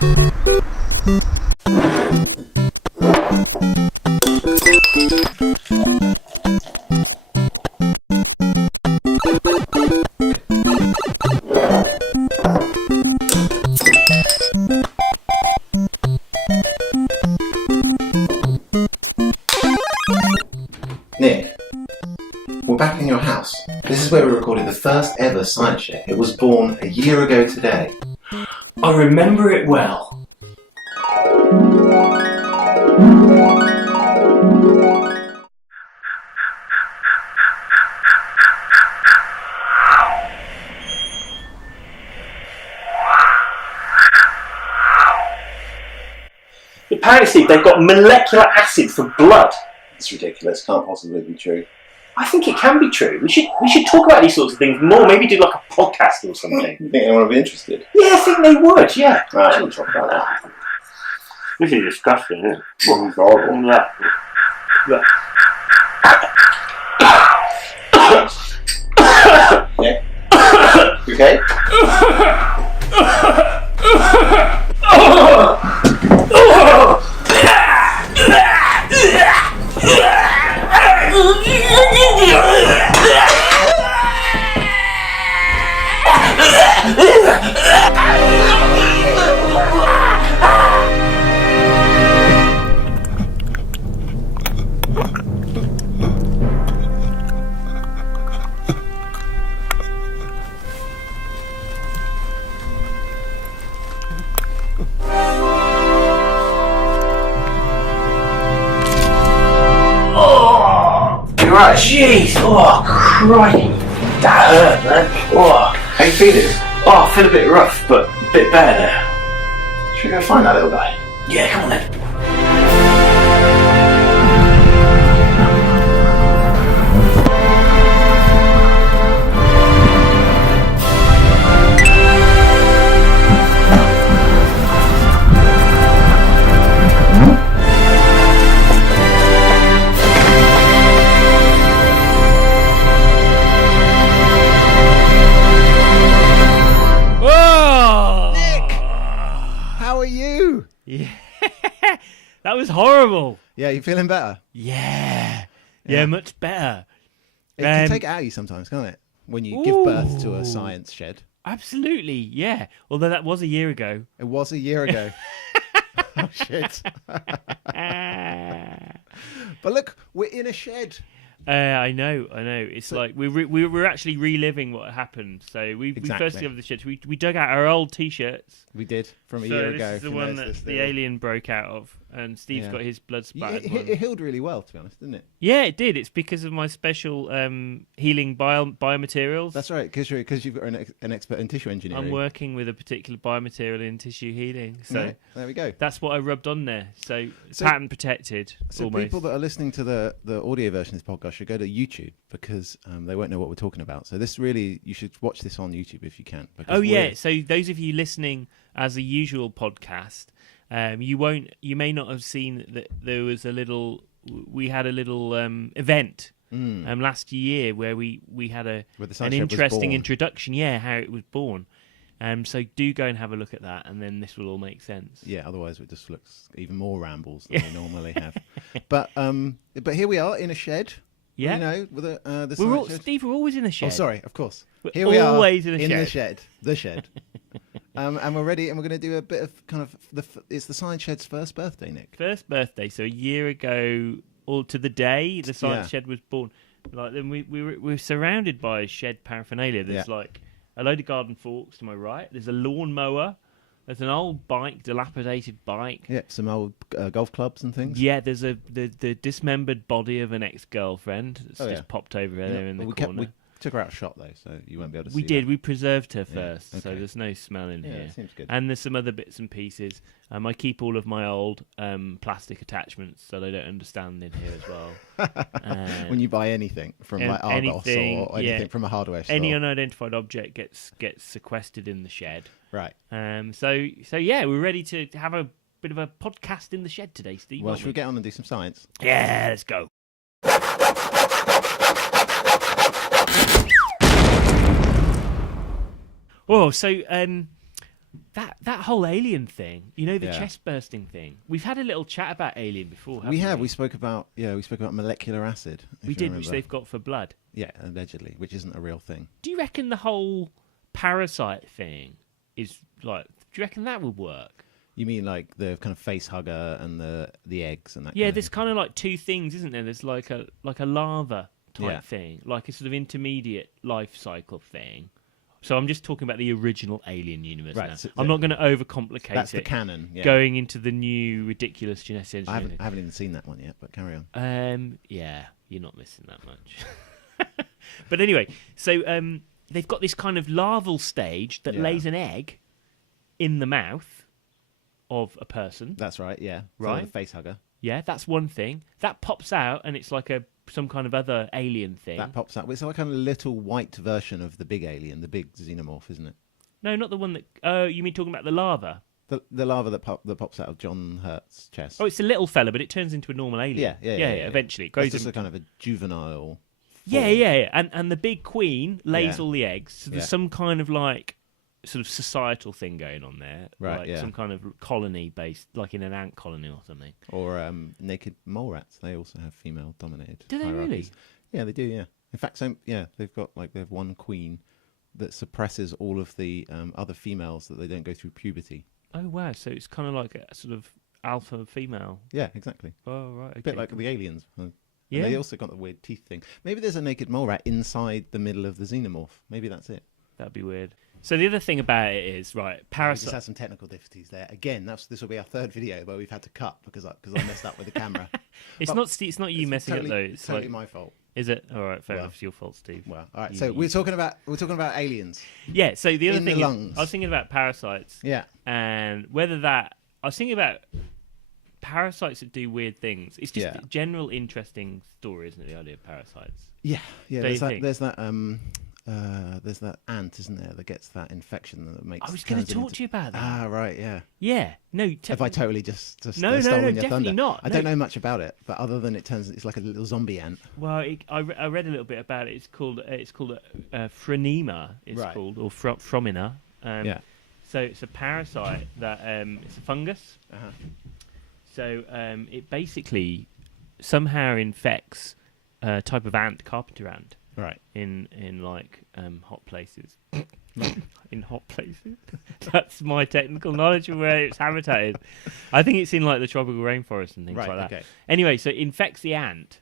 Nick, we're back in your house. This is where we recorded the first ever Science Shed. It was born a year ago today. I remember it well. Apparently, Steve, they've got molecular acid for blood. It's ridiculous. Can't possibly be true. I think it can be true. We should talk about these sorts of things more. Maybe do like a podcast or something. You think anyone would be interested? Yeah, I think they would. Yeah. Right, we'll talk about that. This is disgusting, isn't it? It's horrible. Yeah. Yeah. You okay? Right. Jeez, oh, crikey. That hurt, man. Oh. How you feeling? Oh, I feel a bit rough, but a bit better now. Should we go find that little guy? Yeah, come on then. Yeah, that was horrible. Yeah, you feeling better? Yeah, much better. It can take it out of you sometimes, can't it? When you give birth to a science shed. Absolutely, yeah. Although that was a year ago. It was a year ago. Oh, shit. But look, we're in a shed. I know. It's like we're actually reliving what happened. So we first discovered the shed. We dug out our old T-shirts. We did from a year ago. This is the one that the alien broke out of, and Steve's got his blood splattered. It healed really well, to be honest, didn't it? Yeah, it did. It's because of my special healing biomaterials. That's right, because you've got an expert in tissue engineering. I'm working with a particular biomaterial in tissue healing. So there we go. That's what I rubbed on there. So patent protected. So almost. People that are listening to the audio version of this podcast should go to YouTube because they won't know what we're talking about. So you should watch this on YouTube if you can. Oh yeah. So those of you listening as a usual podcast, you may not have seen that we had a little event last year where we had an interesting introduction. Yeah, how it was born. So do go and have a look at that, and then this will all make sense. Yeah, otherwise it just looks even more rambles than we normally have. But here we are in a shed. Yeah, you know, with the Steve, we're always in a shed. Oh, sorry, of course. Here we are in the shed. The shed. And we're ready, and we're going to do a bit of it's the Science Shed's first birthday, Nick. First birthday, so a year ago, or to the day the Science Shed was born. Like then we're surrounded by shed paraphernalia. There's like a load of garden forks to my right. There's a lawnmower. There's an old bike, dilapidated bike. Yeah, some old golf clubs and things. Yeah, there's the dismembered body of an ex-girlfriend that's just popped over there in the corner. We took her out shot though, so you won't be able to see. We did. That. We preserved her first, so there's no smell in here. It seems good. And there's some other bits and pieces. I keep all of my old plastic attachments, so they don't understand in here as well. When you buy anything from like Argos or anything from a hardware store, any unidentified object gets sequestered in the shed. Right. So yeah, we're ready to have a bit of a podcast in the shed today, Steve. Well, should we get on and do some science? Yeah, let's go. Oh, so that whole alien thing, the Yeah. chest bursting thing. We've had a little chat about alien before. Haven't We we? have. We spoke about molecular acid. if We you did, which remember. they've got for blood. Yeah, allegedly, which isn't a real thing. Do you reckon the whole parasite thing is like? Do you reckon that would work? You mean like the kind of face hugger and the eggs and that? Yeah, kind there's of kind of like two things, isn't there? There's like a larva type Yeah. thing, like a sort of intermediate life cycle thing. So I'm just talking about the original Alien universe Right, now. so- I'm not going to overcomplicate That's the it. canon. Yeah. Going into the new ridiculous genetic I engineering. haven't even seen that one yet, but carry on. Yeah, you're not missing that much. But anyway, so they've got this kind of larval stage that Yeah. lays an egg in the mouth of a person. That's right. Yeah. So Right. the face hugger. Yeah, that's one thing. That pops out, and it's like some kind of other alien thing. That pops out. It's like a kind of little white version of the big alien, the big xenomorph, isn't it? No, not the one that. Oh, you mean talking about the larva? The larva that pops out of John Hurt's chest. Oh, it's a little fella, but it turns into a normal alien. Yeah. Eventually, it That's grows. just a kind of a juvenile. Yeah. And the big queen lays Yeah. all the eggs. So there's Yeah. some kind of like sort of societal thing going on there, Right, like yeah. some kind of colony based, like in an ant colony or something. Or naked mole rats. They also have female dominated. Do they hierarchies. Yeah, they do. Yeah. In fact, they've got they have one queen that suppresses all of the other females that they don't go through puberty. Oh wow! So it's kind of like a sort of alpha female. Yeah, exactly. Oh right, okay. A bit like the aliens. And Yeah. they also got the weird teeth thing. Maybe there's a naked mole rat inside the middle of the xenomorph. Maybe that's it. That'd be weird. So the other thing about it is right. We just Parasite. had some technical difficulties there. Again, this will be our third video where we've had to cut because I messed up with the camera. It's but not you messing totally, up though. It's totally like, my fault. is it? All right, fair Well. enough. It's your fault, Steve. Well, all right. You- So you- we're talking about aliens. Yeah. So the other In the thing, lungs. I was thinking about parasites. Yeah. And whether that I was thinking about parasites that do weird things. It's just Yeah. a general interesting story, isn't it? The idea of parasites. Yeah. Don't There's you that. think? There's that ant, isn't there, that gets that infection that makes. I was going turns to them talk into- to you about that. Ah, right. Yeah. Yeah. No. Have I totally just No, stolen your definitely thunder? not. I No. don't know much about it, but other than it's like a little zombie ant. Well, I read a little bit about it. It's called phronema. It's Right. called or fromina. Yeah. So it's a parasite that it's a fungus. Uh-huh. So it basically somehow infects a type of ant, carpenter ant, Right. in like hot places. In hot places. That's my technical knowledge of where it's habitated. I think it's in like the tropical rainforest and things Right. like that. Okay. Anyway, so it infects the ant,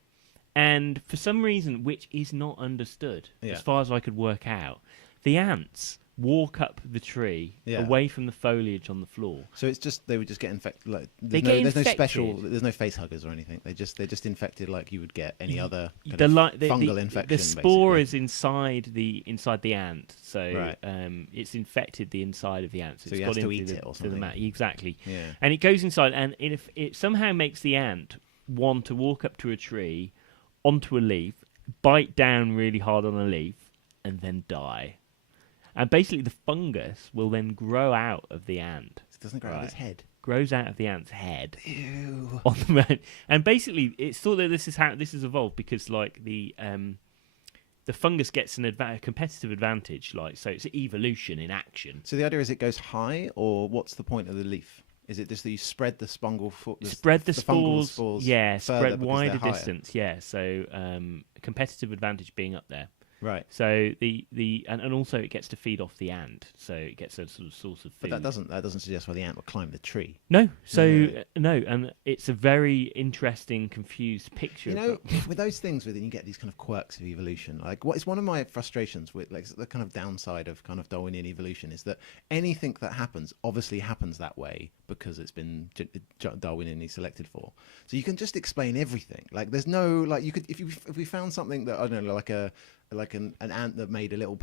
and for some reason, which is not understood, Yeah. as far as I could work out, the ants walk up the tree Yeah. away from the foliage on the floor. So it's just they would just get infected. Like They there's get no infected. special. There's no face huggers or anything. They're just infected like you would get any other kind The, of li- fungal infection. the spore basically. is inside the ant, so Right. it's infected the inside of the ant. So it's he got has to into eat the, it or to the something. exactly. Yeah. And it goes inside, and if it somehow makes the ant want to walk up to a tree, onto a leaf, bite down really hard on a leaf, and then die. And basically, the fungus will then grow out of the ant. It doesn't grow out of his head. Grows out of the ant's head Ew. on the man. And basically, it's thought that this is how this has evolved because, like, the fungus gets a competitive advantage. Like, so it's evolution in action. So the idea is it goes high, or what's the point of the leaf? Is it just that you spread the fungal Spread the fungal spores, yeah, further spread because wider they're higher? distance, yeah. So competitive advantage being up there. Right. So and also it gets to feed off the ant, so it gets a sort of source of food. But that doesn't suggest why the ant would climb the tree. No, so Yeah. no, and it's a very interesting, confused picture. You know, with those things, you get these kind of quirks of evolution. Like, what is one of my frustrations with, like, the kind of downside of kind of Darwinian evolution is that anything that happens obviously happens that way because it's been Darwinianly selected for. So you can just explain everything. Like, there's no like you could if we found something that I don't know, like an ant that made a little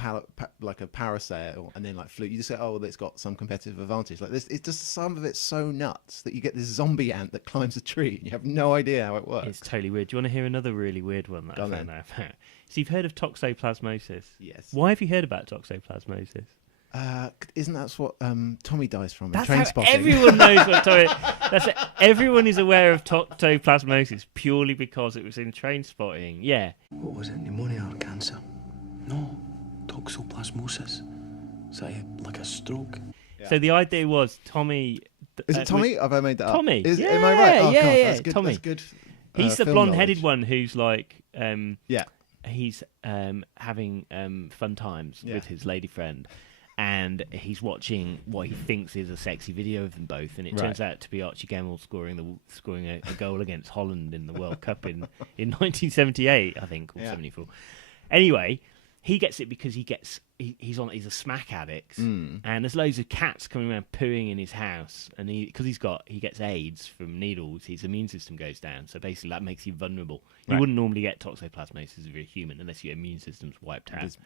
like a parasail and then like flew. You just say, oh, well, it's got some competitive advantage. Like this, it's just some of it's so nuts that you get this zombie ant that climbs a tree and you have no idea how it works. It's totally weird. Do you want to hear another really weird one that Go I on found then. out about? So you've heard of toxoplasmosis? Yes. Why have you heard about toxoplasmosis? Isn't that what Tommy dies from in That's Train how Spotting? everyone knows what everyone is aware of toxoplasmosis purely because it was in Train Spotting. Yeah. What was it, pneumonia or cancer? No, toxoplasmosis. Is that like a stroke? So the idea was Tommy. Is it Tommy? Have I made that Tommy. up? Yeah, am I right? Oh, yeah, God, yeah. that's good. Tommy. That's good. He's the film blonde-headed knowledge. one who's like, Yeah. he's having fun times with his lady friend, and he's watching what he thinks is a sexy video of them both, and it turns out to be Archie Gemmill scoring a goal against Holland in the World Cup in 1978, I think, or 74. Anyway, he gets it because he's a smack addict, and there's loads of cats coming around pooing in his house, and because he gets AIDS from needles, his immune system goes down. So basically, that makes you vulnerable. You wouldn't normally get toxoplasmosis if you're a human unless your immune system's wiped out.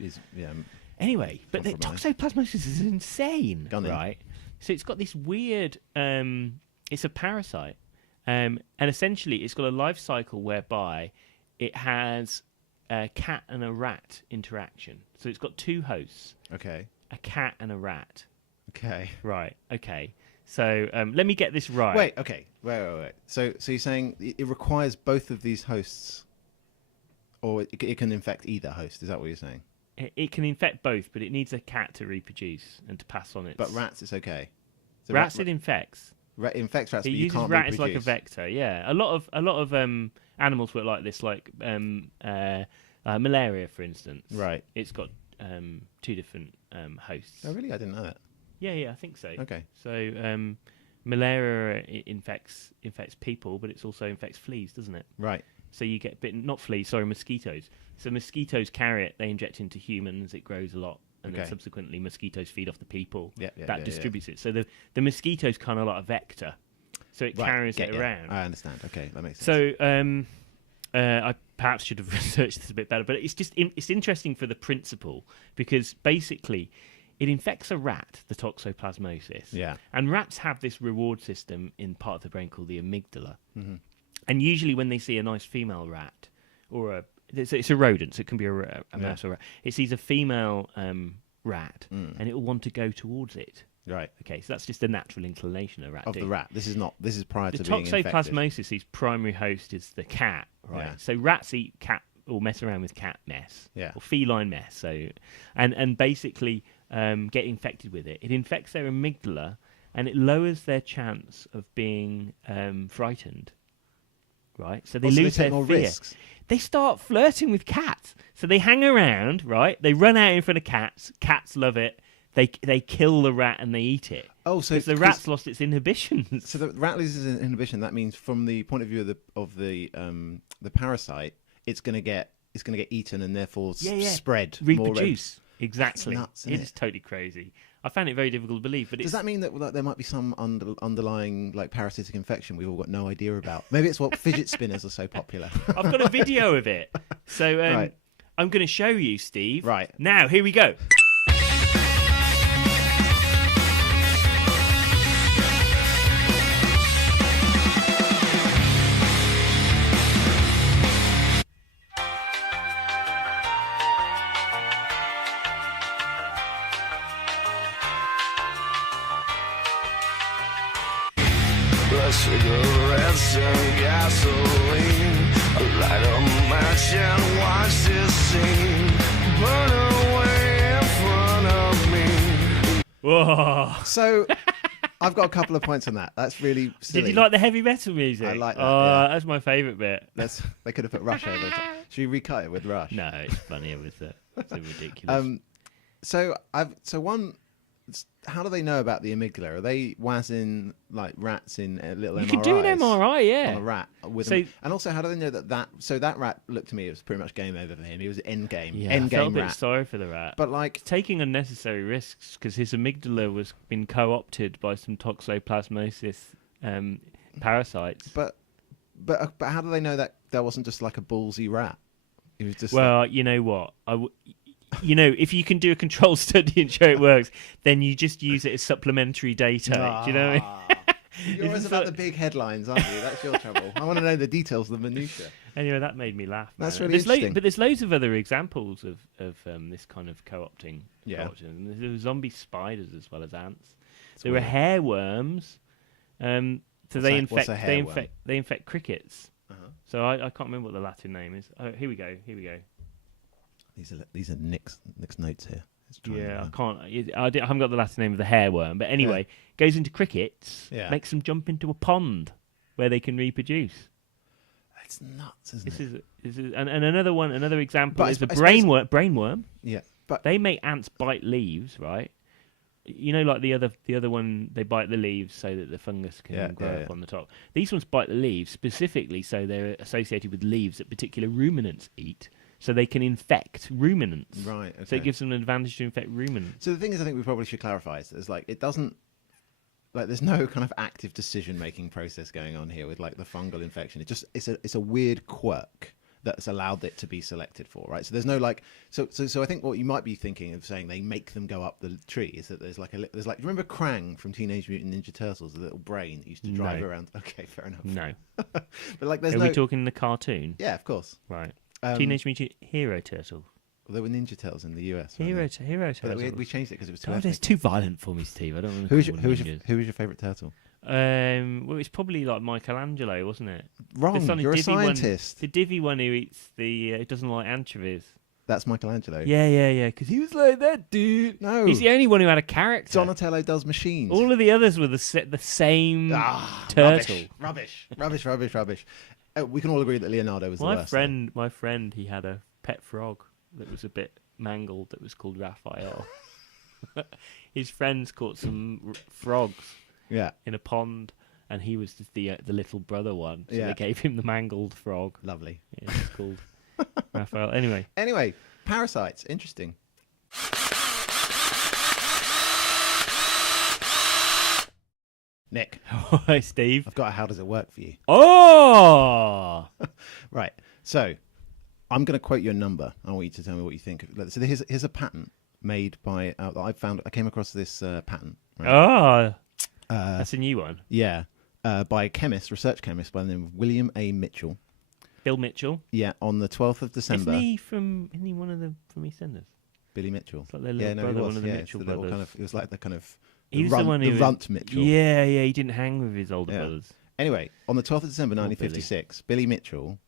Anyway, but the toxoplasmosis is insane, right? So it's got this weird. It's a parasite, and essentially, it's got a life cycle whereby it has a cat and a rat interaction. So it's got two hosts. Okay. A cat and a rat. Okay. Right. Okay. So let me get this right. Wait. Okay. Wait. So you're saying it requires both of these hosts, or it can infect either host? Is that what you're saying? It can infect both, but it needs a cat to reproduce and to pass on its. But rats, it's okay. So rats, it infects. Infects rats. It but you uses can't rats reproduce. like a vector. Yeah. A lot of animals work like this, like malaria, for instance. Right. It's got two different hosts. Oh, really? I didn't know that. Yeah, I think so. Okay. So malaria infects people, but it also infects fleas, doesn't it? Right. So you get bitten, not fleas, sorry, mosquitoes. So mosquitoes carry it, they inject into humans, it grows a lot, and then subsequently mosquitoes feed off the people. That distributes it. So the mosquito's kind of like a vector. So it carries it around. I understand. Okay, that makes sense. So I perhaps should have researched this a bit better, but it's interesting for the principle, because basically it infects a rat, the toxoplasmosis. Yeah. And rats have this reward system in part of the brain called the amygdala. Mm-hmm. And usually when they see a nice female rat, or it's a rodent, so it can be a mouse or a rat, it sees a female rat, and it will want to go towards it. Right. Okay, so that's just a natural inclination a rat of do. the rat. This is prior to the being infected. toxoplasmosis, its primary host is the cat, right? Yeah. So rats eat cat or mess around with cat mess, Yeah. or feline mess. So, and basically get infected with it. It infects their amygdala, and it lowers their chance of being frightened. Right, so they lose their more fear. risks. They start flirting with cats. So they hang around, right? They run out in front of cats. Cats love it. They kill the rat and they eat it. Oh, so because the rat's lost its inhibitions. So the rat loses its inhibition. That means, from the point of view of the parasite, it's going to get eaten and therefore spread, reproduce. Exactly. That's nuts, it is totally crazy. I found it very difficult to believe. But does that mean that there might be some underlying like parasitic infection we've all got no idea about? Maybe it's what fidget spinners are so popular. I've got a video of it. So Right. I'm going to show you, Steve. Right. Now, here we go. Cigarettes and gasoline. Light a match and watch this scene burn away in front of me. Whoa. So, I've got a couple of points on that. That's really silly. Did you like the heavy metal music? I like that, Oh, yeah. that's my favourite bit. They could have put Rush over the top. Should we recut it with Rush? No, it's funnier with it. It's so ridiculous. How do they know about the amygdala? Are they wazzing like rats in little MRIs? You can do an MRI, yeah. On a rat with them. And also, how do they know that? So that rat looked to me, it was pretty much game over for him. He was end game. Yeah, end I felt game a bit rat. sorry for the rat. But like taking unnecessary risks because his amygdala was been co-opted by some toxoplasmosis parasites. But how do they know that wasn't just like a ballsy rat? It was just you know what? If you can do a control study and show it works, then you just use it as supplementary data. Do you know what I mean? You're always about the big headlines, aren't you? That's your trouble. I want to know the details, the minutiae. Anyway, that made me laugh. That's really interesting. But there's loads of other examples of this kind of co-opting. Yeah. There were zombie spiders as well as ants. There weird. were hairworms. So they infect crickets. Uh-huh. So I can't remember what the Latin name is. Oh, here we go. These are Nick's notes here. Let's try Yeah, I and- can't. I haven't got the Latin name of the hairworm, but anyway, goes into crickets, Yeah. makes them jump into a pond where they can reproduce. It's nuts, isn't This it? is and another one. Another example But is the I suppose- brainworm. Yeah, but They make ants bite leaves, right? You know, like the other one, they bite the leaves so that the fungus can grow up on the top. These ones bite the leaves specifically so they're associated with leaves that particular ruminants eat, so they can infect ruminants. right. Okay. So it gives them an advantage to infect ruminants. So the thing is, I think we probably should clarify is like it doesn't like there's no kind of active decision making process going on here with like the fungal infection. It's a weird quirk that's allowed it to be selected for, right? So there's no like so I think what you might be thinking of saying they make them go up the tree is that there's like remember Krang from Teenage Mutant Ninja Turtles, the little brain that used to drive No. around. Okay, fair enough. No. But like there's Are no we talking the cartoon? yeah, of course. Right. Um, Teenage Mutant Hero Turtle. There were Ninja Turtles in the US. weren't Hero there? Turtle. But we changed it because it was too Oh, ethnic. it's too violent for me, Steve. I don't want to Who was call your, them ninjas. who was your favourite turtle? Well, it's probably like Michelangelo, wasn't it? Wrong. Son of You're a Divvy one- scientist. The divvy one who eats the doesn't like anchovies. That's Michelangelo. Yeah. Because he was like that, dude. No. He's the only one who had a character. Donatello does machines. All of the others were the same turtle. Rubbish. We can all agree that Leonardo was the My worst. friend, he had a pet frog that was a bit mangled. That was called Raphael. His friends caught some frogs Yeah, in a pond, and he was the little brother one. So Yeah. they gave him the mangled frog. lovely. Yeah, it's called Raphael. Anyway, Anyway, parasites. Interesting. Nick, hi Steve. I've got a how does it work for you. Oh, Right. So, I'm going to quote you a number. I want you to tell me what you think. So here's a patent made by I came across this patent. Right? oh, that's a new one. Yeah. By a research chemist by the name of William A. Mitchell. Bill Mitchell. Yeah, on the 12th of December. Isn't he one of the from EastEnders? Billy Mitchell. It's like their little he brother, was. one of the Yeah, Mitchell it's the little brothers. it was like the kind of He was the one who runt Mitchell. Yeah, he didn't hang with his older Yeah. brothers. Anyway, on the 12th of December Poor 1956, Billy Mitchell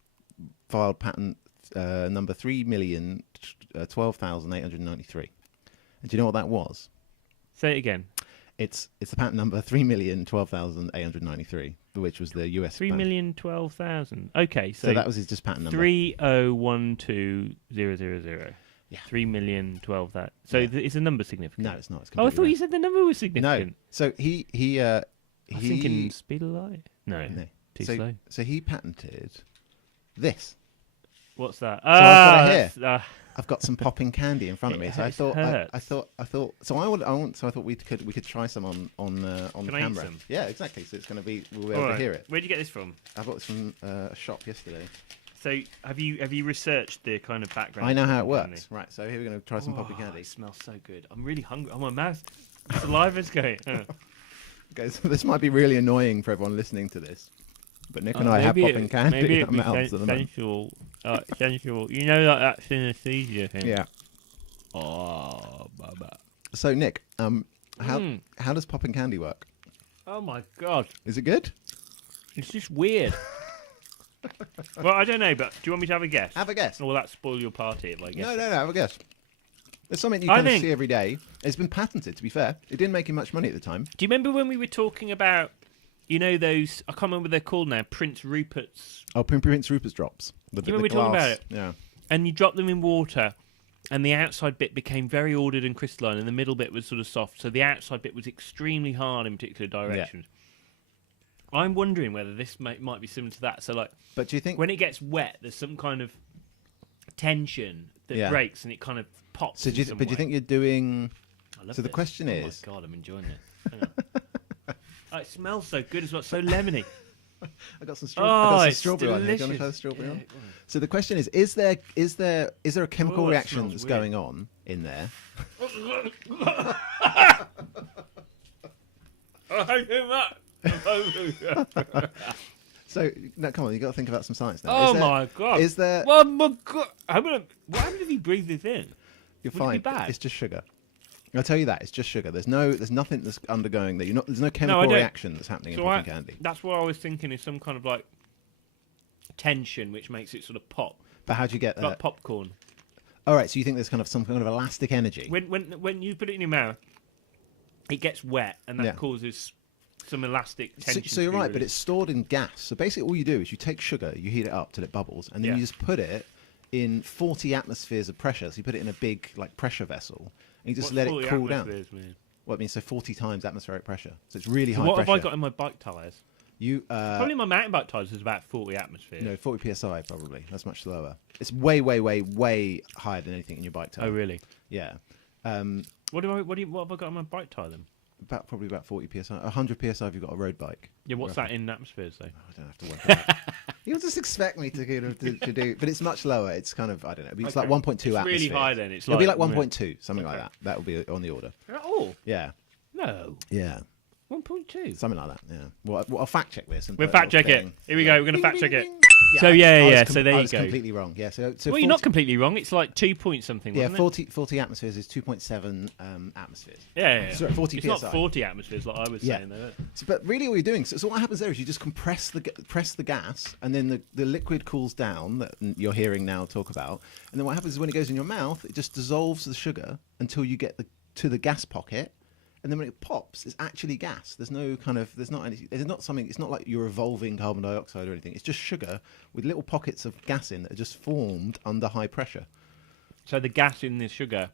filed patent number 3,012,893. And do you know what that was? Say it again. It's the patent number 3,012,893, which was the US. 3,012,000. Okay, So that was his just patent number. 3012000. Yeah. 3,012,000. So Yeah. is the number significant? No, it's not. It's Oh, I thought you completely said the number was wrong. No. significant. So he I was thinking speed of light. No, no. too so, slow. So he patented this. What's that? I've got it that's- I've got some popping candy in front of me, It so I thought hurts. so I thought we could try some on the Can I eat camera. some? Yeah, exactly. So it's going to be we'll be all able right. to hear it. Where'd you get this from? I got this from a shop yesterday. So have you researched the kind of background? I know how it of works. candy? Right, so here we're going to try some popping Oh, candy. it smells so good. I'm really hungry. Oh, my mouth, saliva's going. Okay, so this might be really annoying for everyone listening to this, but Nick and I have popping candy Maybe in it'd our be mouths at the moment. sensual. Sensual. You know that synesthesia thing. Yeah. Oh, baba. So Nick, how Mm. how does popping candy work? Oh my god, Is it good? it's just weird. Well, I don't know, but do you want me to have a guess? Have a guess. Or will that spoil your party if I guess? No, have a guess. It's something you I kind of think- see every day. It's been patented, to be fair. It didn't make him much money at the time. Do you remember when we were talking about, you know, those? I can't remember what they're called now. Prince Rupert's, Oh, Prince Rupert's drops. The, Do you remember we were talking about it? Yeah. and you drop them in water, and the outside bit became very ordered and crystalline, and the middle bit was sort of soft. So the outside bit was extremely hard in particular directions. I'm wondering whether this might be similar to that. So, like, But do you think... when it gets wet, there's some kind of tension that Yeah. breaks, and it kind of pops. So do you, in some but do you way. think you're doing... I love so the this. question oh is- my god, I'm enjoying this. Hang on. Oh, it smells so good as well. So lemony. I got some, Oh, I got some it's strawberry on here. Do you want to delicious. try the strawberry Yeah, on? go on. So the question is there a chemical Oh, it reaction smells that's weird. going on in there? I do that. So no, come on, you got to think about some science now. Oh Is there- my god. Is there? Oh my god. What happens if you breathe this in? You're would it be fine. bad? It's just sugar. I'll tell you that it's just sugar. There's nothing that's undergoing that. There's no chemical don't- reaction that's happening in So popping candy. that's what I was thinking is some kind of like tension which makes it sort of pop. But how do you get Like popcorn. All right, so you think there's kind of some kind of elastic energy? When you put it in your mouth, it gets wet, and that Yeah. causes some elastic So, tension. so you're to be right, but released. it's stored in gas. So basically, all you do is you take sugar, you heat it up till it bubbles, and then Yeah. you just put it in 40 atmospheres of pressure. So you put it in a big like pressure vessel, and you just What's let it 40 cool down. atmospheres mean? What it means, so 40 times atmospheric pressure. So it's really So high what pressure. have I got in my bike tyres? You Probably my mountain bike tyres is about 40 atmospheres. no 40 psi probably. That's much slower. It's way, way, way, way higher than anything in your bike tire. Oh, really? Yeah. What have I got on my bike tyre then? Probably about 40 psi. 100 psi if you've got a road bike. Yeah, what's that in atmospheres though? I don't have to work it out. You'll just expect me to do, but it's much lower. It's kind of, I don't know. It's like 1.2 It's atmospheres. really high then. It's It'll be like like 1.2, something like Okay. that. That will be on the order. Oh Yeah, no, yeah, 1.2. something like that. Yeah. Well, I'll fact check this. And We'll put a fact check little it. thing. Here we go. We're going to fact check it. Yeah, So I yeah. was So there I you was go. completely wrong. Yeah. So Well, you're not completely wrong. It's like 2 point something. Yeah, Wasn't it? 40 atmospheres is 2.7 atmospheres. Yeah. Sorry, 40 it's PSI. not 40 atmospheres like I was Yeah. saying though. So, but really, all you're doing, so what happens there is you just compress the gas, and then the liquid cools down that you're hearing now talk about, and then what happens is when it goes in your mouth, it just dissolves the sugar until you get to the gas pocket, and then when it pops, it's actually gas. There's not something. It's not like you're evolving carbon dioxide or anything. It's just sugar with little pockets of gas in that are just formed under high pressure. So the gas in this sugar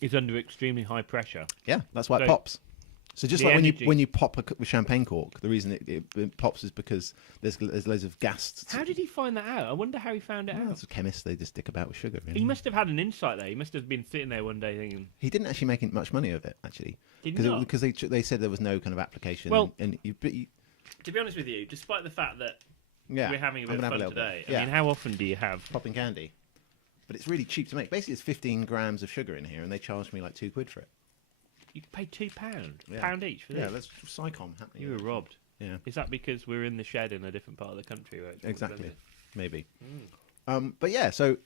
is under extremely high pressure. Yeah, that's why it So pops. So just the like energy- when you pop a champagne cork, the reason it pops is because there's loads of gas. How did he find that out? I wonder how he found it out. That's chemists. They just stick about with sugar. Really. He must have had an insight there. He must have been sitting there one day thinking, He didn't actually make much money of it, actually, Did he not? because they said there was no kind of application. Well- and to be honest with you, despite the fact that yeah, we're having a I'm bit gonna of have fun little bit. today, Yeah, I mean, how often do you have? popping candy, but it's really cheap to make. Basically, it's 15 grams of sugar in here, and they charged me like £2 for it. You pay £2, Yeah. pound each for this. Yeah, that's Psycom happening. You were robbed. Yeah, Is that because we're in the shed in a different part of the country? Where it's more exactly. expensive? Maybe. Mm. But yeah, so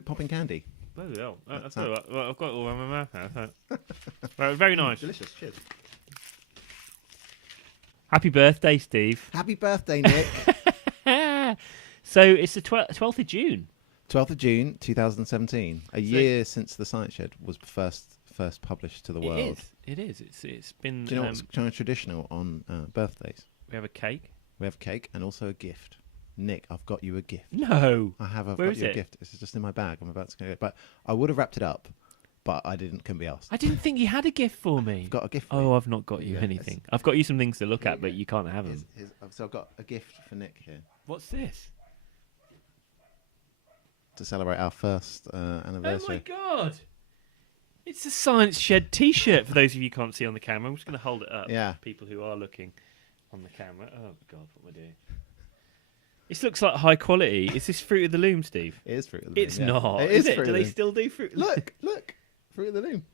popping candy. Bloody hell. That's that. all right. Well, I've got it all in my mouth now. So. Right, very nice. Delicious. Cheers. Happy birthday, Steve. Happy birthday, Nick. So it's the 12th of June. 12th of June, 2017. A year since the Science Shed was first published to the world. It is. It's been. Do you know what's kind of traditional on birthdays? We have a cake. We have cake and also a gift. Nick, I've got you a gift. No. I've Where got is you a it? gift. It's just in my bag. I'm about to go. But I would have wrapped it up, but I couldn't be asked. I didn't think you had a gift for me. I've got a gift for Oh, you. I've not got you Yeah, anything. I've got you some things to look at, but you can't have them. So I've got a gift for Nick here What's this? to celebrate our first Oh my anniversary. god! It's a Science Shed T-shirt. For those of you who can't see on the camera, I'm just going to hold it up. Yeah. For people who are looking on the camera. Oh god, what am I doing? This looks like high quality. Is this Fruit of the Loom, Steve? It is Fruit of the Loom. It's yeah. not. It is is it? Fruit Do of they the Loom. still do Fruit? Look, Fruit of the Loom.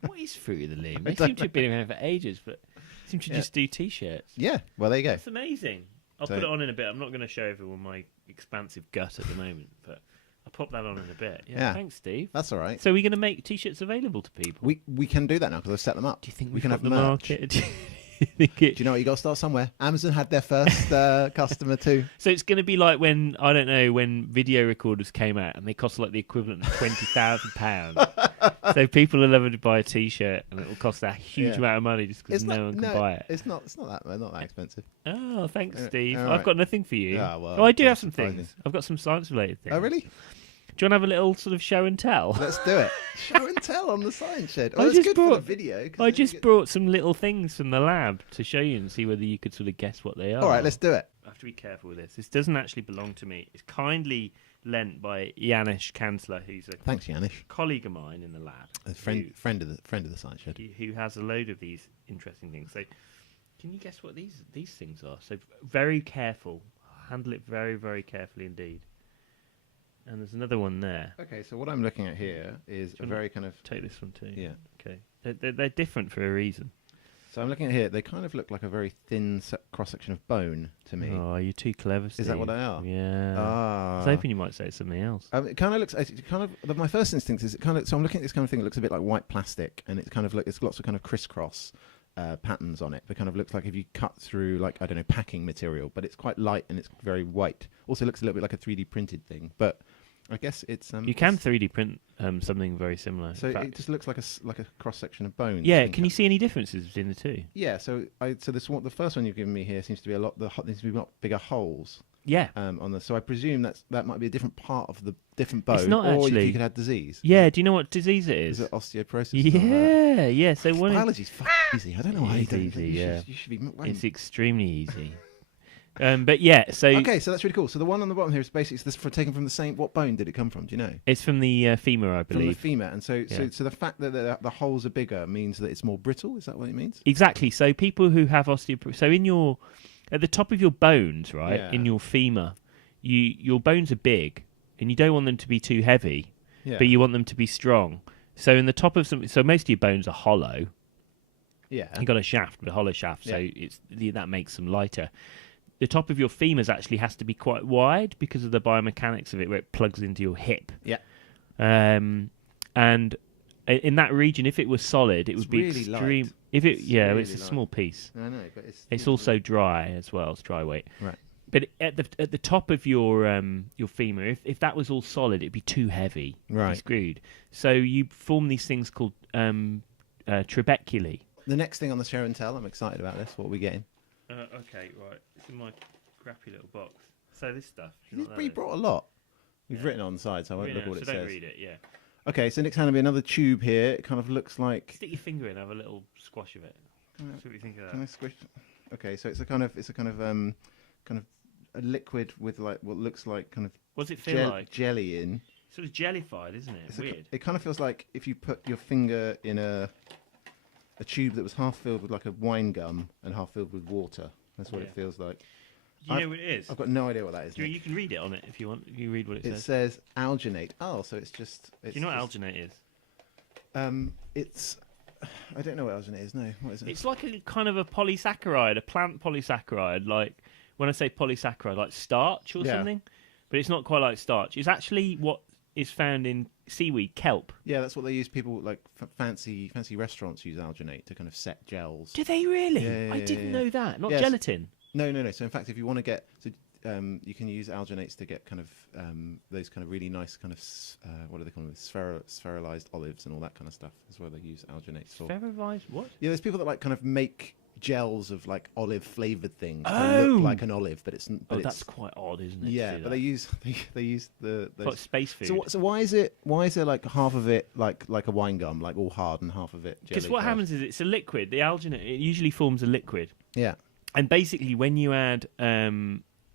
What is Fruit of the Loom? They seem to have been around for ages, but seem to Yeah. just do T-shirts. Yeah, well there you go. That's amazing. I'll So- put it on in a bit. I'm not going to show everyone my expansive gut at the moment, but I'll pop that on in a bit. Yeah, Yeah. thanks, Steve. That's all right. So we're going to make T-shirts available to people. We can do that now because I've set them up. Do you think we we've can got have the merch? market? Do you think it- Do you know what? You got to start somewhere. Amazon had their first customer too. So it's going to be like when, I don't know, when video recorders came out and they cost like the equivalent of £20,000. So people are loving to buy a T-shirt and it will cost a huge Yeah. amount of money just because no one can buy it. It's not that expensive. Oh, thanks, Steve. all I've right. got nothing for you. Ah, well, oh, I do that's have some surprising. things. I've got some science-related things. Oh really? Do you want to have a little sort of show and tell? Let's do it. Show and tell on the Science Shed. Oh, I it's just good for the brought- video. 'cause I then you just get- brought some little things from the lab to show you and see whether you could sort of guess what they are. All right, let's do it. I have to be careful with this. This doesn't actually belong to me. It's kindly lent by Janusz Kanzler, who's a Thanks, Janusz. colleague of mine in the lab. A friend of the Science Shed. Who has a load of these interesting things. So, can you guess what these things are? So, very careful. Handle it very, very carefully indeed. And there's another one there. Okay, so what I'm looking at here is a you very kind of Take this one too. yeah. Okay. They're different for a reason. So I'm looking at here. They kind of look like a very thin cross section of bone to me. Oh, you're too clever, Steve. Is that what they are? Yeah. Ah. I was hoping you might say something else. It kind of looks. It kind of. My first instinct is it kind of. So I'm looking at this kind of thing that looks a bit like white plastic, and it's kind of like it's lots of kind of crisscross, patterns on it. It kind of looks like if you cut through, like, I don't know, packing material, but it's quite light and it's very white. Also looks a little bit like a 3D printed thing, but I guess it's... You can 3D print something very similar. So it just looks like a cross-section of bones. Yeah, can you see any differences between the two? Yeah, so this one, the first one you've given me here seems to be there seems to be lot bigger holes. Yeah. So I presume that might be a different part of the different bone. It's not or actually. you could have disease. Yeah, do you know what disease it Is is? it osteoporosis? or something like that? Yeah. So one of, Biology's easy. I don't know why It you is don't. easy, You should be. it's extremely easy. But yeah, so Okay, so that's really cool. So the one on the bottom here is basically taken from the same. What bone did it come from? Do you know? it's from the femur, I From the believe. femur, and so Yeah. the fact that the holes are bigger means that it's more brittle. Is that what it means? Exactly. So people who have osteoporosis, so at the top of your bones, right, Yeah. in your femur, your bones are big, and you don't want them to be too heavy, Yeah. but you want them to be strong. So in the top of so most of your bones are hollow. Yeah. You got a shaft, but a hollow shaft, so that makes them lighter. The top of your femurs actually has to be quite wide because of the biomechanics of it, where it plugs into your hip. Yeah. And in that region, if it was solid, it would be really extreme. light. If it, It's yeah, really it's a light. small piece. I know, but It's also dry as well. It's dry weight. Right. But at the top of your femur, if that was all solid, it'd be too heavy. You'd be Right. screwed. So you form these things called trabeculae. The next thing on the show and tell, I'm excited about this. What are we getting? Okay, right. It's in my crappy little box. So this stuff. We brought a lot. We've written it on the side, so I won't look at what it don't says. read it. Yeah. Okay, so next hand will be another tube here. It kind of looks like. Stick your finger in, have a little squash of it. See what you think of Can I that. squish? Okay, so it's a kind of a liquid with like what looks like kind of What does it feel like? jelly in. Sort of jellified, isn't it? It's Weird. it kind of feels like if you put your finger in a tube that was half filled with like a wine gum and half filled with water. That's what Yeah. it feels like. Do you know what it is? I've got no idea what that is. Nick. You can read it on it if you want. You read what it It says. says alginate. Oh, so it's just. Do you know what alginate is? It's. I don't know what alginate is. No, what is it? It's like a kind of a polysaccharide, a plant polysaccharide. Like when I say polysaccharide, like starch or Yeah. something. But it's not quite like starch. It's actually what is found in seaweed, kelp. Yeah, that's what they use. People like fancy restaurants use alginate to kind of set gels. Do they really? Yeah, I didn't yeah. know that. Not Yes. gelatin. No. So in fact, if you want to get, you can use alginates to get kind of those kind of really nice kind of what do they call them? Spheralized olives and all that kind of stuff. That's where they use alginates for. Ferrorized what? Yeah, there's people that like kind of make gels of like olive flavored things that look like an olive, but it's. But Oh, it's, that's quite odd, isn't it? yeah, to do but that? they use the. It's like space food. So why is there like half of it like a wine gum, like all hard, and half of it jelly? Because what happens is it's a liquid. The alginate it usually forms a liquid, Yeah. and basically when you add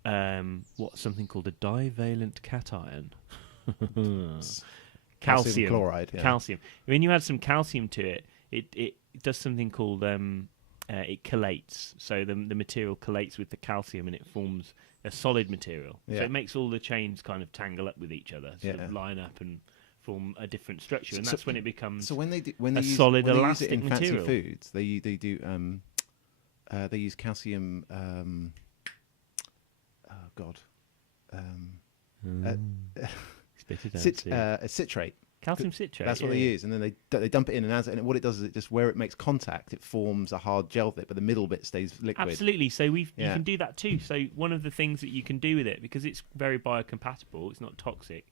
something called a divalent cation, calcium chloride. Yeah. calcium. When you add some calcium to it, it does something called it collates. So the material collates with the calcium, and it forms a solid material. So Yeah. it makes all the chains kind of tangle up with each other, sort of line up and form a different structure, and that's when it becomes. So when they a solid when elastic they use it in material. fancy foods, they use calcium. Oh God. Spit it out, see. Citrate. Calcium citrate. That's what they use, and then they dump it in, and what it does is it just where it makes contact, it forms a hard gel bit, but the middle bit stays liquid. Absolutely. So you Yeah. can do that too. So one of the things that you can do with it, because it's very biocompatible, it's not toxic.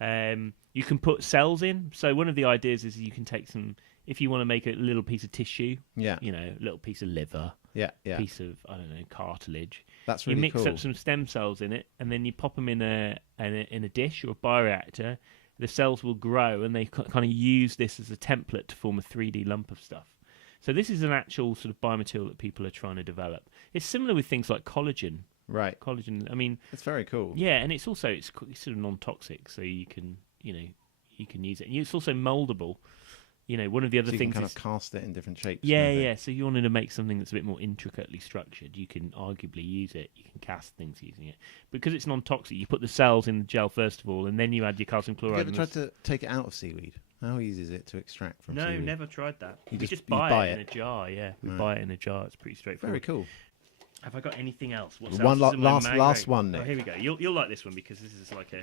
You can put cells in. So one of the ideas is you can take some, if you want to make a little piece of tissue, Yeah. you know, a little piece of liver, Yeah. piece of cartilage. That's You really mix cool. up some stem cells in it, and then you pop them in a dish or a bioreactor. The cells will grow, and they kind of use this as a template to form a 3D lump of stuff. So this is an actual sort of biomaterial that people are trying to develop. It's similar with things like collagen. Right. Collagen. I mean, It's very cool. yeah, and it's also it's sort of non-toxic, so you can use it. And it's also moldable. You know, one of the other So you things can kind is of cast it in different shapes. yeah, kind of yeah. So you wanted to make something that's a bit more intricately structured. You can arguably use it. You can cast things using it because it's non-toxic. You put the cells in the gel first of all, and then you add your calcium thing. chloride. Have you ever tried to take it out of seaweed? How easy is it to extract from No, seaweed? never tried that. You We just- just you buy buy it in it. a jar. Yeah, we Right. buy it in a jar. It's pretty straightforward. Very cool. Have I got anything else? What's One else is in my last magazine? one, Oh, Nick. here we go. You'll like this one because this is like a.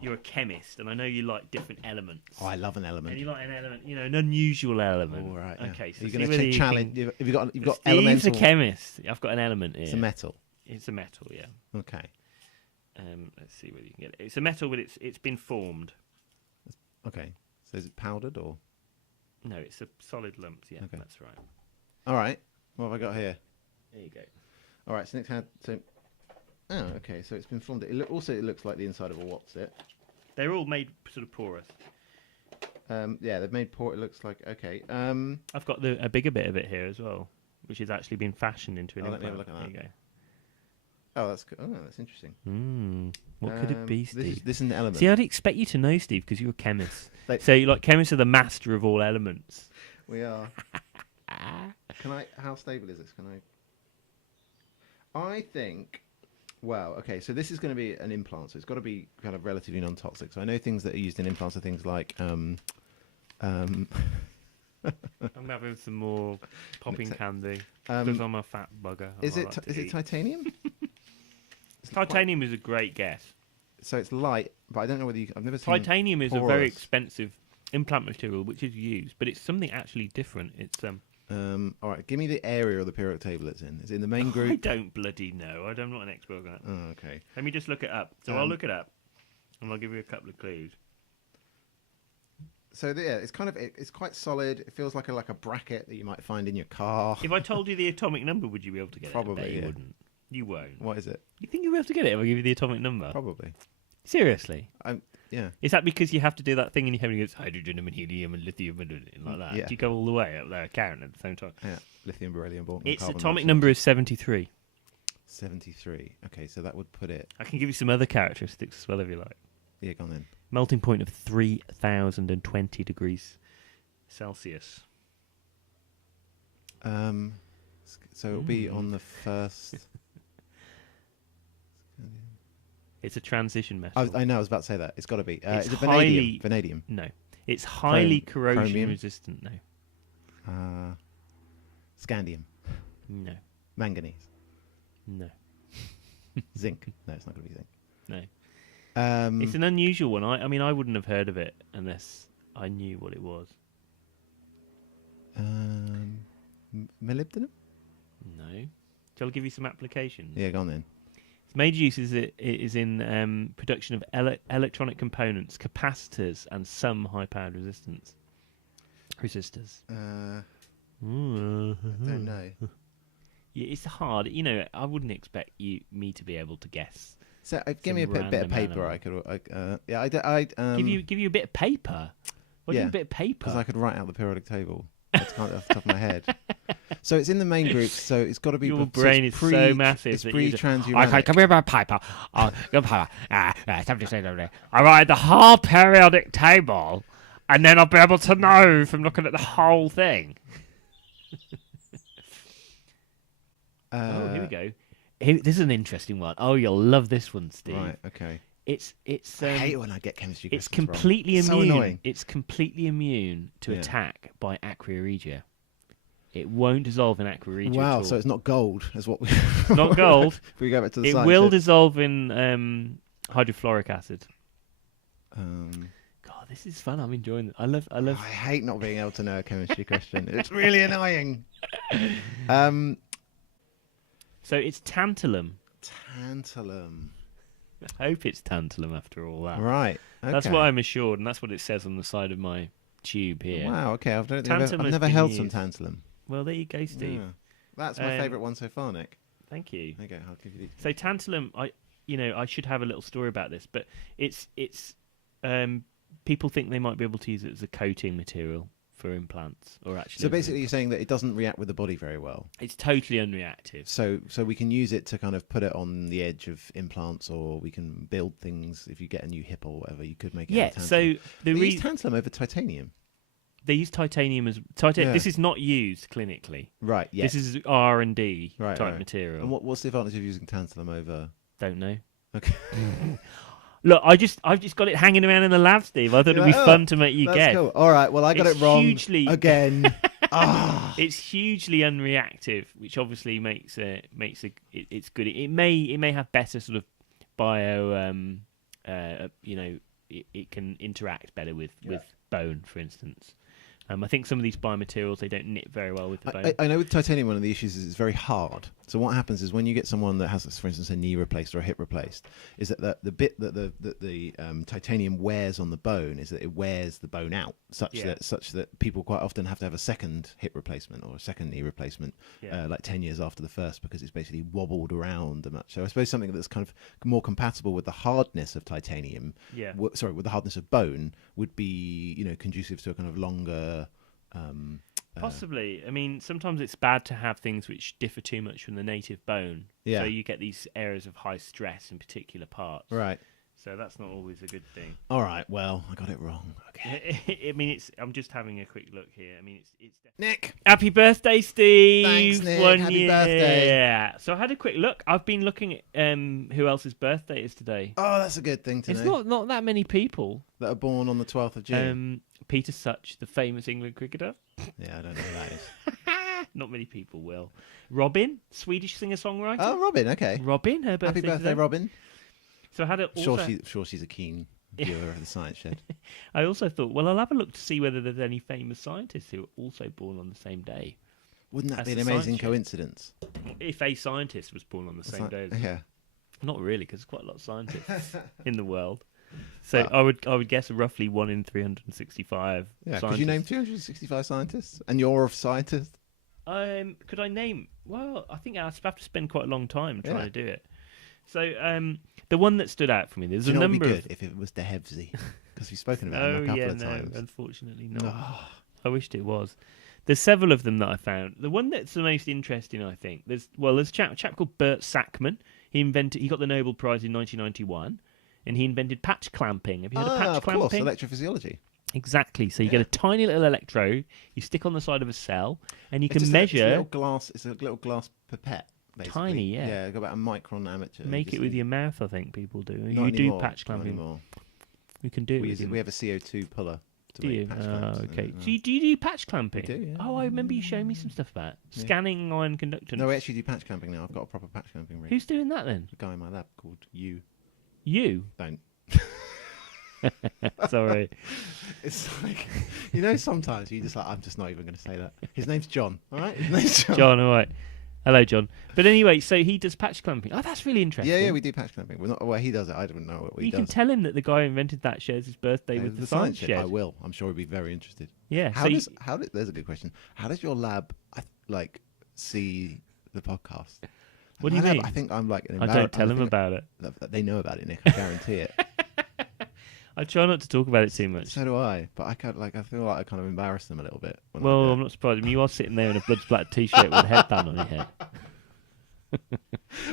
You're a chemist, and I know you like different elements. Oh, I love an And element. you like an element, an unusual element. All right. Yeah. Okay, so Are you see going to whether take you challenge? can- You've got Steve's elemental. a chemist. I've got an element here. It's a metal. It's a metal, yeah. Okay. Let's see whether you can get it. It's a metal, but it's been formed. Okay. So is it powdered or? No, it's a solid lump. Yeah, Okay. that's right. All right. What have I got here? There you go. All right. So Nick's had Oh, okay. So it's been formed. It looks like the inside of a what's it? They're all made sort of porous. Yeah, they've made port. It looks like okay. I've got a bigger bit of it here as well, which has actually been fashioned into an Oh, let me have a implant. look at There you Oh, that's interesting. go. What could it be, Steve? This is an element. See, I'd expect you to know, Steve, because you're a chemist. Like- So, chemists are the master of all elements. We are. Can I? How stable is this? Can I think. Well, okay. So this is going to be an implant. So it's got to be kind of relatively non-toxic. So I know things that are used in implants are things like. I'm having some more popping candy because I'm a fat bugger. Is I it like to is it eat. titanium? Titanium is a great guess. So it's light, but I don't know whether I've never seen. Titanium is a very porous. expensive implant material which is used, but it's something actually different. It's All right. Give me the area of the periodic table it's in. Is it in the main I group? don't bloody know. I'm not an expert on that. Oh, okay. Let me just look it up. So I'll look it up, and I'll give you a couple of clues. So yeah, it's kind of it's quite solid. It feels like a bracket that you might find in your car. If I told you the atomic number, would you be able to get Probably, it? I bet you yeah. wouldn't. You won't. What is it? You think you'll be able to get it if I give you the atomic number? Probably. Seriously? Yeah. Is that because you have to do that thing in your head and it goes hydrogen and helium and lithium and like that? Yeah. Do you go all the way up there, counting at the same time? Yeah. Lithium, beryllium, boron, Its carbon atomic monoxide. number is 73. 73. Okay, so that would put it. I can give you some other characteristics as well if you like. Yeah, go on then. Melting point of 3,020 degrees Celsius. So it'll be on the first. It's a transition metal. I know. I was about to say that. It's got to be. It's is it highly- vanadium? Vanadium. No. It's highly corrosion chromium? resistant. No. Scandium. No. Manganese. No. Zinc. No, it's not going to be zinc. No. It's an unusual one. I mean, I wouldn't have heard of it unless I knew what it was. Molybdenum. No. Shall I give you some applications? Yeah, go on then. Its major use is in production of electronic components, capacitors, and some high-powered resistors. I don't know. Yeah, it's hard. I wouldn't expect me to be able to guess. So give me a Some bit of random paper. animal. I could. Yeah, I Give you a bit of paper. What do you yeah, mean a bit of paper? because I could write out the periodic table. That's kind of off the top of my head. So it's in the main group. So it's got to be. Your so brain it's is so massive It's that you just- pre-transuranic. Okay, come here about paper. Your paper. I write the whole periodic table, and then I'll be able to know from looking at the whole thing. Here we go. This is an interesting one. Oh, you'll love this one, Steve. Right. Okay. It's I hate it when I get chemistry. it's questions wrong. completely immune. So annoying. It's completely immune to Yeah. attack by aqua regia. It won't dissolve in aqua regia. Wow. at all. So it's not gold, is what we. Not gold. If we go back to the It science will shed. dissolve in hydrofluoric acid. God, this is fun. I'm enjoying it. I love. I hate not being able to know a chemistry question. It's really annoying. So it's tantalum. Tantalum. I hope it's tantalum after all that. Right. Okay. That's what I'm assured, and that's what it says on the side of my tube here. Wow. Okay. I've Tantalum has never been held some used. tantalum. Well, there you go, Steve. Yeah. That's my Um, favourite one so far, Nick. Thank you. There you go. I'll give you these. So tantalum, I should have a little story about this, but it's people think they might be able to use it as a coating material for implants, or actually. So basically, you're saying that it doesn't react with the body very well. it's totally unreactive. So we can use it to kind of put it on the edge of implants, or we can build things. If you get a new hip or whatever, you could make it. Yeah. out of So tantalum. the they use reason tantalum over titanium. they use titanium as Yeah. This is not used clinically. Right. Yeah. This is R&D Right, type right. material. And what's the advantage of using tantalum over? Don't know. Okay. Look, I've just got it hanging around in the lab, Steve. I thought it'd be You're like, fun to make you That's guess. cool. All right. Well, I got It's it wrong hugely- again. It's hugely unreactive, which obviously makes it's good. It may have better sort of bio, it can interact better with bone, for instance. I think some of these biomaterials, they don't knit very well with the bone. I know with titanium, one of the issues is it's very hard. So what happens is when you get someone that has, for instance, a knee replaced or a hip replaced, is that the bit that the titanium wears on the bone is that it wears the bone out, such that people quite often have to have a second hip replacement or a second knee replacement, like 10 years after the first, because it's basically wobbled around a much. So I suppose something that's kind of more compatible with the hardness of titanium, with the hardness of bone, would be conducive to a kind of longer. Possibly. I mean, sometimes it's bad to have things which differ too much from the native bone. Yeah. So you get these areas of high stress in particular parts. Right. So that's not always a good thing. All right. Well, I got it wrong. Okay. I mean, I'm just having a quick look here. I mean, it's Nick. Happy birthday, Steve! Thanks, Nick. 1 Happy year. birthday. Yeah. So I had a quick look. I've been looking at who else's birthday is today. Oh, that's a good thing to It's know. not that many people. That are born on the 12th of June. Peter Such, the famous England cricketer. Yeah, I don't know who that is. Not many people will. Robin, Swedish singer-songwriter. Oh, Robin. Okay. Robin, her birthday Happy birthday, today. Robin. So I had a Sure, she's a keen viewer of the Science Shed. I also thought, well, I'll have a look to see whether there's any famous scientists who are also born on the same day. Wouldn't that That's be an the amazing Science Shed. coincidence? If a scientist was born on the same day, as Yeah. not really, because there's quite a lot of scientists in the world. So I would guess roughly 1 in 365. Yeah. Scientists. Could you name 265 scientists? And you're a scientist? Could I name? Well, I think I'd have to spend quite a long time trying to do it. So the one that stood out for me, there's Do you a know number what would be of. good if it was De Hevzy? Because we've spoken about him Oh a couple yeah, of no, times. unfortunately not. I wished it was. There's several of them that I found. The one that's the most interesting, I think, there's a chap called Bert Sackman. He got the Nobel Prize in 1991, and he invented patch clamping. Have you heard of patch of clamping? course, electrophysiology. Exactly. So you get a tiny little electrode, you stick on the side of a cell, and you It's can just measure. It's a little glass pipette. Basically. Tiny, yeah. Yeah, about a micron diameter. Make it with your mouth, I think people do. Not You anymore, do patch not clamping. anymore. You can do it. We have a CO2 puller. To Do make you? patch clamps. Okay. Do you do patch clamping? We do, yeah. Oh, I remember you showing me some stuff about it. Scanning iron conductance. No, we actually do patch clamping now. I've got a proper patch clamping rig. Who's doing that then? A guy in my lab called you. You? Don't. Sorry. It's like, sometimes you just like, I'm just not even going to say that. His name's John, all right? His name's John. John, all right. Hello, John. But anyway, so he does patch clamping. Oh, that's really interesting. Yeah, we do patch clamping. We're not, well, he does it. I don't know what he You does. can tell him that the guy who invented that shares his birthday with the Science Shed. I will. I'm sure he'd be very interested. Yeah. There's a good question. How does your lab see the podcast? What do you mean? I think I'm like an I don't tell him about it. They know about it, Nick. I guarantee it. I try not to talk about it too much. So do I. But I feel like I kind of embarrass them a little bit. Well, I'm not surprised. I mean, you are sitting there in a blood splat t-shirt with a headband on your head.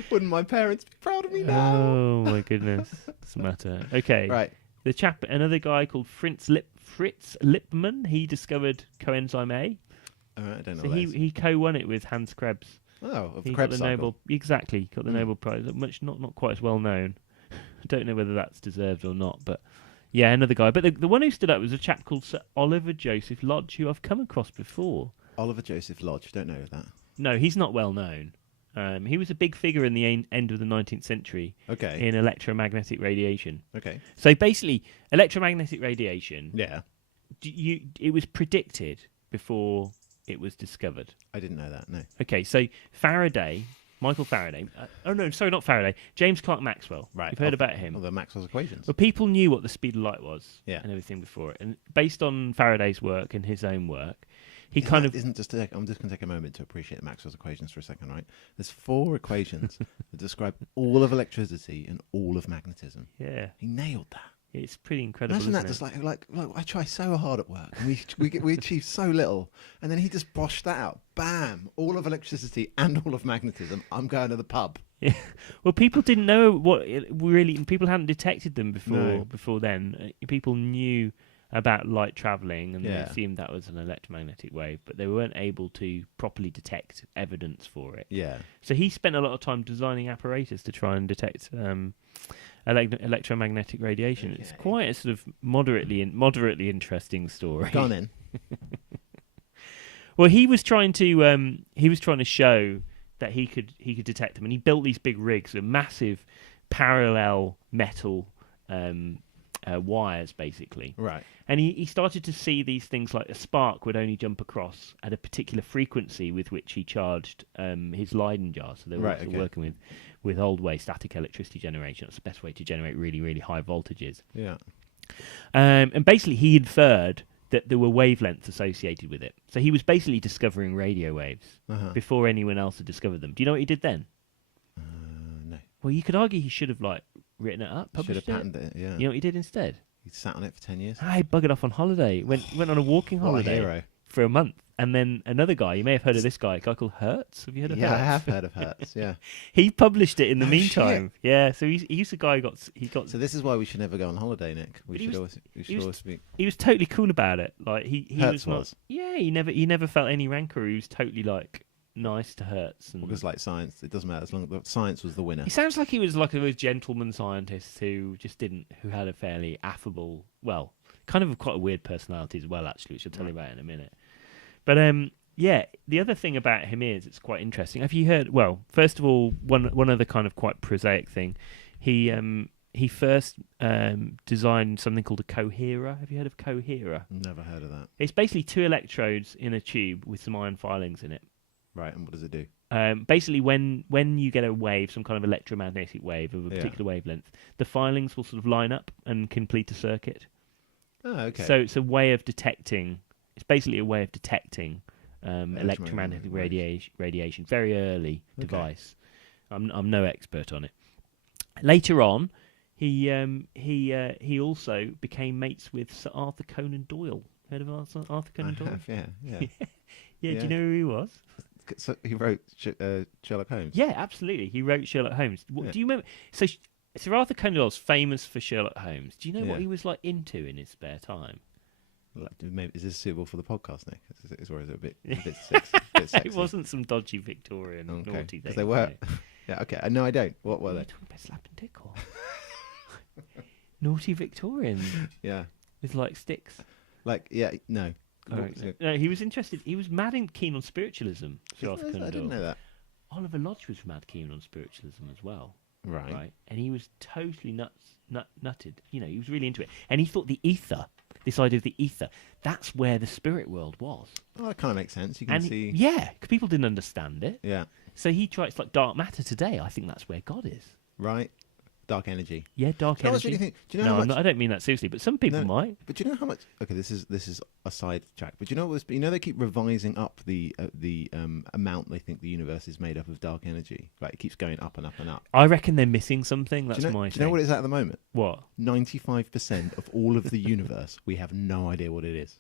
Wouldn't my parents be proud of me now? Oh my goodness, doesn't matter. Okay, Right. The chap, another guy called Fritz Lipman. He discovered coenzyme A. All right, I don't know. So what that is. he co-won it with Hans Krebs. Oh, of the He got Krebs the cycle. Nobel exactly got the Nobel Prize. Much not quite as well known. I don't know whether that's deserved or not, but yeah, another guy. But the one who stood up was a chap called Sir Oliver Joseph Lodge, who I've come across before. Oliver Joseph Lodge. Don't know that. No, he's not well known. He was a big figure in the end of the 19th century Okay. in electromagnetic radiation. Okay. So basically, electromagnetic radiation, Yeah. it was predicted before it was discovered. I didn't know that. No. Okay, so Michael Faraday. Not Faraday. James Clerk Maxwell. Right. You've heard about him. Well, the Maxwell's equations. Well, people knew what the speed of light was Yeah. and everything before it. And based on Faraday's work and his own work, he I'm just going to take a moment to appreciate Maxwell's equations for a second, right? There's 4 equations that describe all of electricity and all of magnetism. Yeah, He nailed that. it's pretty incredible. Imagine that, isn't just it? like I try so hard at work, and we achieve so little, and then he just boshed that out. Bam! All of electricity and all of magnetism. I'm going to the pub. Yeah. Well, people didn't know people hadn't detected them before. No. Before then, people knew about light travelling, and they Yeah. assumed that was an electromagnetic wave, but they weren't able to properly detect evidence for it. Yeah. So he spent a lot of time designing apparatus to try and detect electromagnetic radiation. It's quite a sort of moderately interesting story. Go on then. Well, he was trying to show that he could detect them, and he built these big rigs with massive parallel metal wires, basically. Right. And he started to see these things like a spark would only jump across at a particular frequency with which he charged his Leyden jar. So they were Right, also okay. working with old way static electricity generation. That's the best way to generate really, really high voltages. Yeah. And basically he inferred that there were wavelengths associated with it. So he was basically discovering radio waves before anyone else had discovered them. Do you know what he did then? No. Well, you could argue he should have written it up, Should published have it. patented it. Yeah. You know what he did instead? He sat on it for 10 years. He buggered off on holiday. Went on a walking What a holiday hero. for a month. And then another guy, you may have heard of this guy, a guy called Hertz. Have you heard of Yeah, Hertz? I have heard of Hertz. Yeah. He published it in the Oh, meantime. Yeah, so he's the guy who got. So this is why we should never go on holiday, Nick. We But he should was- always be. He was totally cool about it. Like he Hertz was not. was? Yeah, he never felt any rancor. He was totally nice to Hertz. And Because like science, it doesn't matter as long as science was the winner. he sounds like he was like a gentleman scientist who had a fairly affable, well, kind of quite a weird personality as well, actually, which I'll tell you about in a minute. But yeah, the other thing about him is it's quite interesting. Have you heard? Well, first of all, one other kind of quite prosaic thing, he first designed something called a coherer. Have you heard of coherer? Never heard of that. It's basically two electrodes in a tube with some iron filings in it. Right, and what does it do? Basically, when you get a wave, some kind of electromagnetic wave of a particular wavelength, the filings will sort of line up and complete a circuit. Oh, okay. So it's a way of detecting. It's basically a way of detecting electromagnetic radiation. Very early device. I'm no expert on it. Later on, he also became mates with Sir Arthur Conan Doyle. Heard of Arthur Conan Doyle? have, yeah. Yeah. Do you know who he was? So he wrote Sherlock Holmes. Yeah, absolutely. He wrote Sherlock Holmes. Yeah. Do you remember? So Sir Arthur Conan Doyle's famous for Sherlock Holmes. Do you know what Yeah. he was like into in his spare time? Maybe, is this suitable for the podcast, Nick? Or is it a bit sexy? It wasn't some dodgy Victorian naughty thing. Because they were. Yeah, okay. No, I don't. What were Are you they? talking about slapping dick or naughty Victorian Yeah. with like sticks? Like, yeah, no. No, he was interested. He was mad and keen on spiritualism. Sir Arthur I Conan didn't Doyle. know that. Oliver Lodge was mad keen on spiritualism as well. Right. And he was totally nutted. You know, he was really into it. And he thought the ether, this idea of the ether, that's where the spirit world was. Well, that kind of makes sense. You can And see. yeah, because people didn't understand it. Yeah. So he tried, it's like dark matter today. I think that's where God is. Right. Dark energy. Yeah, dark Do you know what's energy. really think- do you know no, how I'm much- not, I don't mean that seriously, but some people No, might. But do you know how much? Okay, this is a side track. But do you know what's? You know they keep revising up the amount they think the universe is made up of dark energy. Like it keeps going up and up and up. I reckon they're missing something. That's do you know, my do you know thing. what it's at the moment? What? 95% of all of the universe, we have no idea what it is.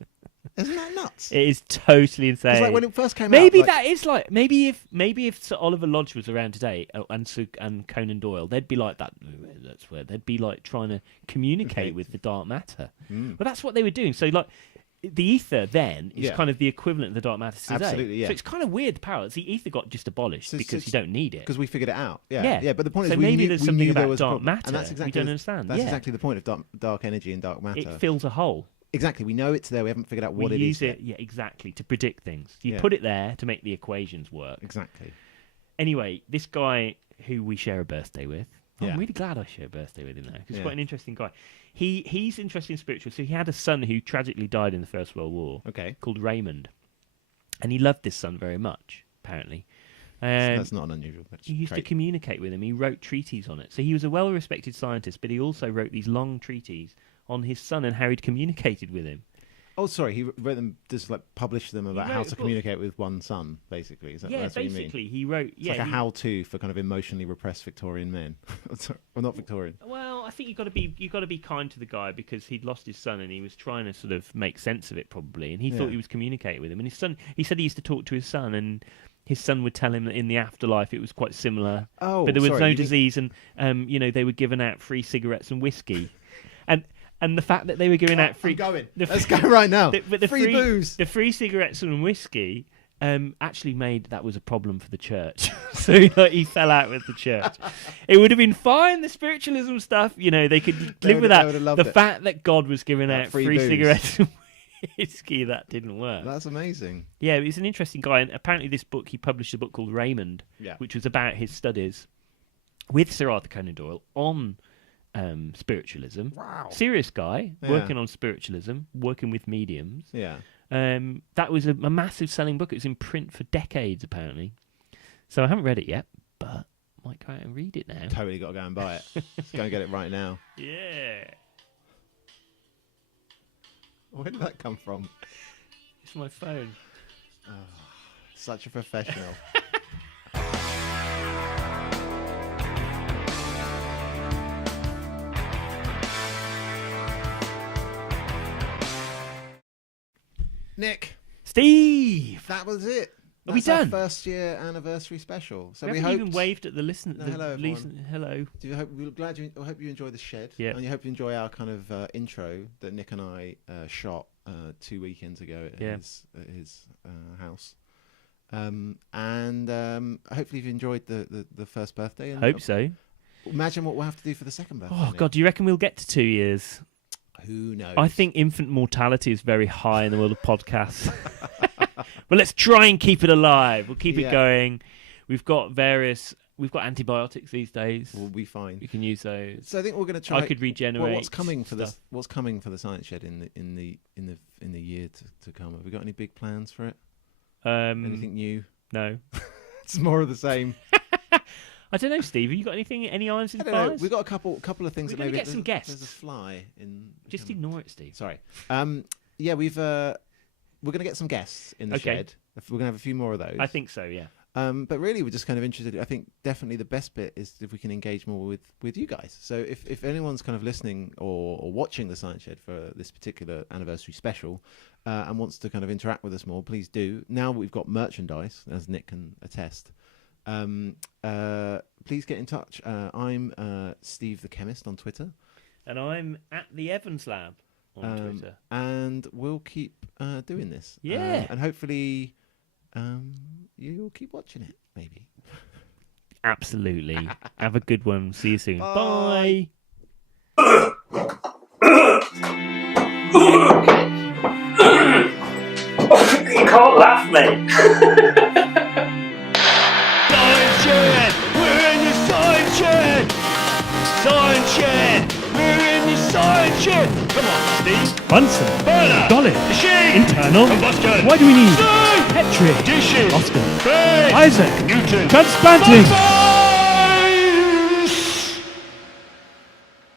Isn't that nuts? It is totally insane. It's like when it first came Maybe out. that is like maybe if Sir Oliver Lodge was around today and Conan Doyle, they'd be like that. That's where they'd be like trying to communicate with the dark matter. Well, that's what they were doing. So like the ether then is Yeah. kind of the equivalent of the dark matter today. Absolutely, yeah. So it's kind of weird the parallels. The ether got just abolished So- because so- you don't need it. Because we figured it out. Yeah. Yeah. Yeah. But the point So is, we maybe knew, there's we something knew there about was dark a problem. matter And that's we exactly don't understand. That's Yeah. exactly the point of dark energy and dark matter. It fills a hole. Exactly. We know it's there. We haven't figured out what we it use is. it, yeah, exactly, to predict things. You Yeah. put it there to make the equations work. Exactly. Anyway, this guy who we share a birthday with, Yeah. I'm really glad I share a birthday with him now. 'Cause he's Yeah. quite an interesting guy. He's interested in spiritual. So he had a son who tragically died in the First World War Okay. called Raymond. And he loved this son very much, apparently. So Um, that's not an unusual he used to trait. communicate with him. He wrote treatises on it. So he was a well-respected scientist, but he also wrote these long treatises on his son and how he'd communicated with him. Oh, sorry. He wrote them, just like published them about wrote how a to book. communicate with one son, basically. Is that, Yeah, that's what you mean? basically, he wrote... It's yeah, like a he- how-to for kind of emotionally repressed Victorian men. Sorry, well, not Victorian. Well, I think you've got to be kind to the guy because he'd lost his son and he was trying to sort of make sense of it probably, and he thought Yeah. he was communicating with him. And his son, he said he used to talk to his son, and his son would tell him that in the afterlife it was quite similar, Oh, but there was sorry, no you mean- disease, and they were giving out free cigarettes and whiskey, and the fact that they were giving out free. I'm going. the Let's free- go right now. but the free booze. the free cigarettes and whiskey. Actually made that was a problem for the church, so he fell out with the church. It would have been fine, the spiritualism stuff, they could They live would- with they that. would have loved The it. fact that God was giving That out free free booze. cigarettes Ski, that didn't work. That's amazing. Yeah, he's an interesting guy, and apparently he published a book called Raymond, which was about his studies with Sir Arthur Conan Doyle on spiritualism. Wow. Serious guy, working on spiritualism, working with mediums. Yeah. That was a massive selling book. It was in print for decades, apparently. So I haven't read it yet, but might go out and read it now. Totally got to go and buy it. Let's go and get it right now. Yeah. Where did that come from? It's my phone. Oh, such a professional. Nick, Steve! that was it. Are we That's our done? first year anniversary special. So we haven't even waved at the listener. No, hello, everyone. Hello. I hope you enjoy the shed. Yeah. And I hope you enjoy our kind of intro that Nick and I shot 2 weekends ago at his house. And hopefully you've enjoyed the first birthday. And Hope so. Imagine what we'll have to do for the second birthday. Oh, Nick. God, do you reckon we'll get to 2 years? Who knows? I think infant mortality is very high in the world of podcasts. But let's try and keep it alive. We'll keep it going. We've got antibiotics these days. We'll be fine. We can use those. So I think we're going to try. I could regenerate. Well, what's coming for stuff. What's coming for the Science Shed in the year to come? Have we got any big plans for it? Anything new? No. It's more of the same. I don't know, Steve. Have you got any irons in the I don't know. fires? We've got a couple of things We're that gonna maybe get some guests. There's a fly in. Just ignore it, Steve. Sorry. Yeah, we're going to get some guests in the shed. We're going to have a few more of those. I think so. Yeah. But really, we're just kind of interested. I think definitely the best bit is if we can engage more with you guys. So if anyone's kind of listening or watching the Science Shed for this particular anniversary special and wants to kind of interact with us more, please do. Now we've got merchandise, as Nick can attest. Please get in touch. I'm Steve the Chemist on Twitter. And I'm at the Evans Lab on Twitter. And we'll keep doing this. Yeah. And hopefully you'll keep watching it, maybe. Absolutely. Have a good one. See you soon. Bye. Bye. You can't laugh, mate. Science Shed! We're in the Science Shed! Science Shed! We're in the Science Shed! Come on, Steve. Bunsen. Burner! Dolly. Machine! Internal. Combustion! Why do we need Steam! Petri? Dishes! Oscar. Space! Isaac. Newton! Transplanting. Transfer!